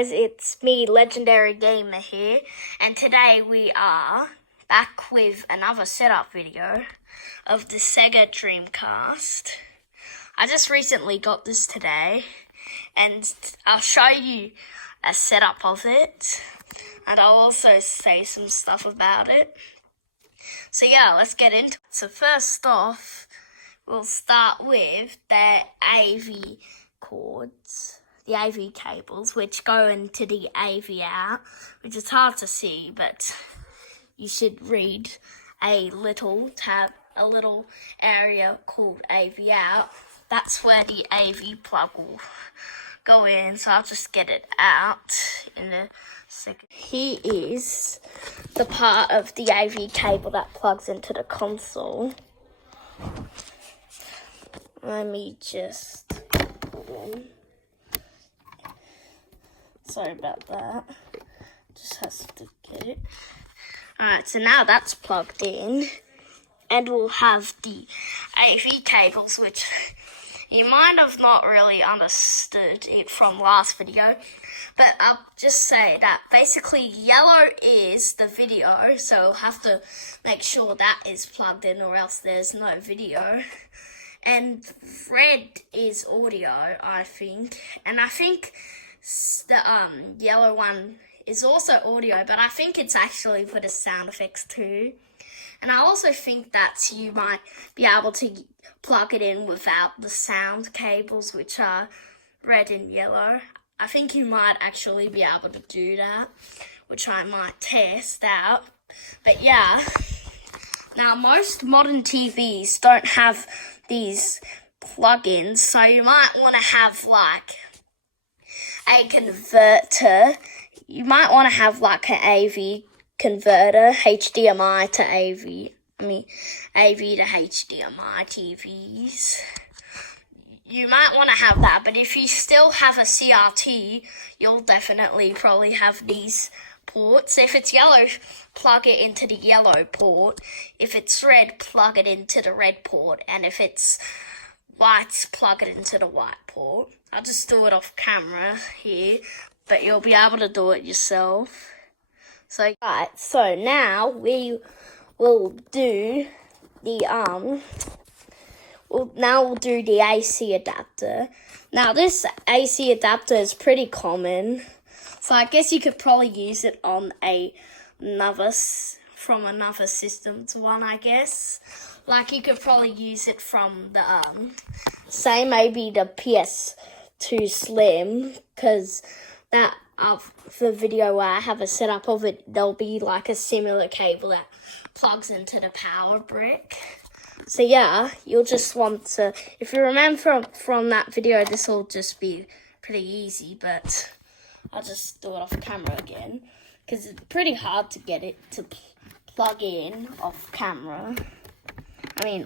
guys, it's me, Legendary Gamer here, and today we are back with another setup video of the Sega Dreamcast. I just recently got this today, and I'll show you a setup of it, and I'll also say some stuff about it. So yeah, let's get into it. So first off, we'll start with the AV cords. The AV cables, which go into the AV out, which is hard to see, but you should read a little area called AV out. That's where the AV plug will go in, so I'll just get it out in a second. Here is the part of the AV cable that plugs into the console. Let me just put in. Sorry about that. Just has to get it. Alright, so now that's plugged in. And we'll have the AV cables, which you might have not really understood it from last video. But I'll just say that basically yellow is the video, so we'll have to make sure that is plugged in or else there's no video. And red is audio, I think. And I think the yellow one is also audio, but I think it's actually for the sound effects too. And I also think that you might be able to plug it in without the sound cables, which are red and yellow. I think you might actually be able to do that, which I might test out. But yeah, now most modern TVs don't have these plug-ins, so you might want to have like a converter. You might want to have like an AV converter, HDMI to AV. AV to HDMI TVs. You might want to have that, but if you still have a CRT, you'll definitely probably have these ports. If it's yellow, plug it into the yellow port. If it's red, plug it into the red port. And if it's white, plug it into the white port. I'll just do it off camera here, but you'll be able to do it yourself. So, right, so now we will do the we'll do the AC adapter. Now this AC adapter is pretty common, so I guess you could probably use it on from another system to one, I guess. Like you could probably use it from the say maybe the PS2 Slim, because that of the video where I have a setup of it, there'll be like a similar cable that plugs into the power brick. So yeah, you'll just want to, if you remember from that video, this will just be pretty easy, but I'll just do it off camera again, because it's pretty hard to get it to plug in off camera.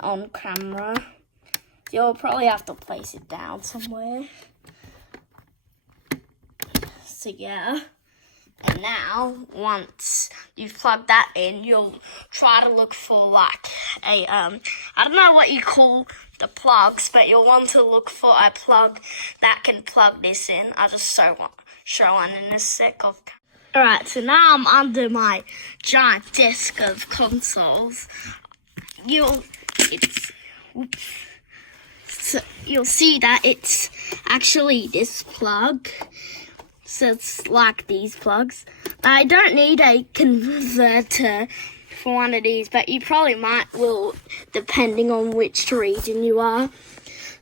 On camera. You'll probably have to place it down somewhere. So yeah. And now, once you've plugged that in, you'll try to look for like a, I don't know what you call the plugs, but you'll want to look for a plug that can plug this in. I'll just show one in a sec. Alright, so now I'm under my giant desk of consoles. You'll see that it's actually this plug. So it's like these plugs. Now, I don't need a converter for one of these, but you probably will, depending on which region you are.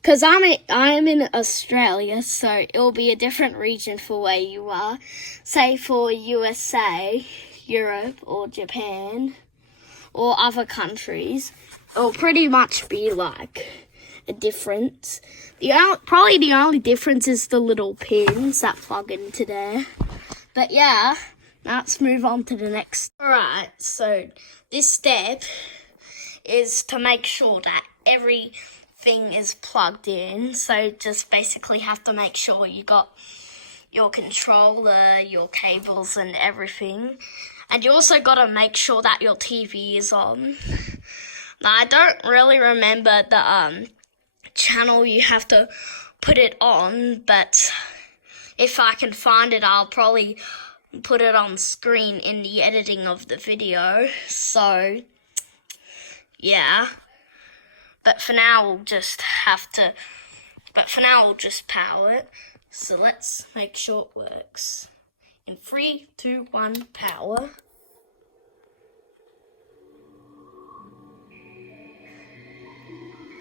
Because I'm in Australia, so it'll be a different region for where you are. Say for USA, Europe, or Japan, or other countries, it'll pretty much be like a difference. Probably the only difference is the little pins that plug into there. But yeah, now let's move on to the next. Alright, so this step is to make sure that everything is plugged in. So just basically have to make sure you got your controller, your cables and everything. And you also got to make sure that your TV is on. Now, I don't really remember the channel you have to put it on, but if I can find it, I'll probably put it on screen in the editing of the video. So, yeah. But for now, we'll just power it. So let's make sure it works. In 3, 2, 1, power.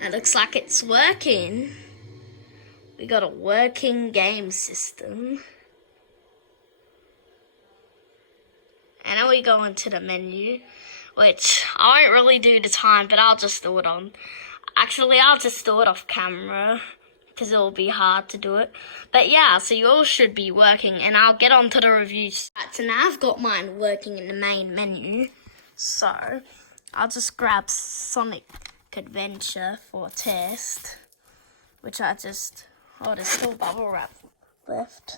It looks like it's working. We got a working game system. And now we go into the menu, which I won't really do the time, but I'll just do it on. Actually, I'll just do it off camera because it will be hard to do it. But yeah, so you all should be working, and I'll get on to the reviews. Right, so now I've got mine working in the main menu. So I'll just grab Sonic Adventure for a test, which I just... Oh, there's still bubble wrap left.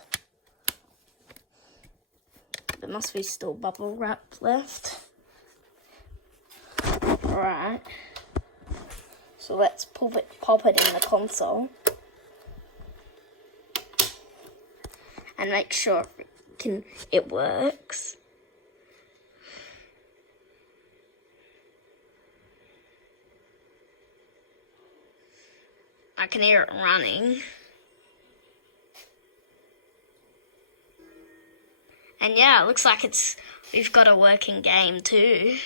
There must be still bubble wrap left. Alright. So let's pop it in the console. And make sure it works. I can hear it running. And yeah, it looks like we've got a working game too.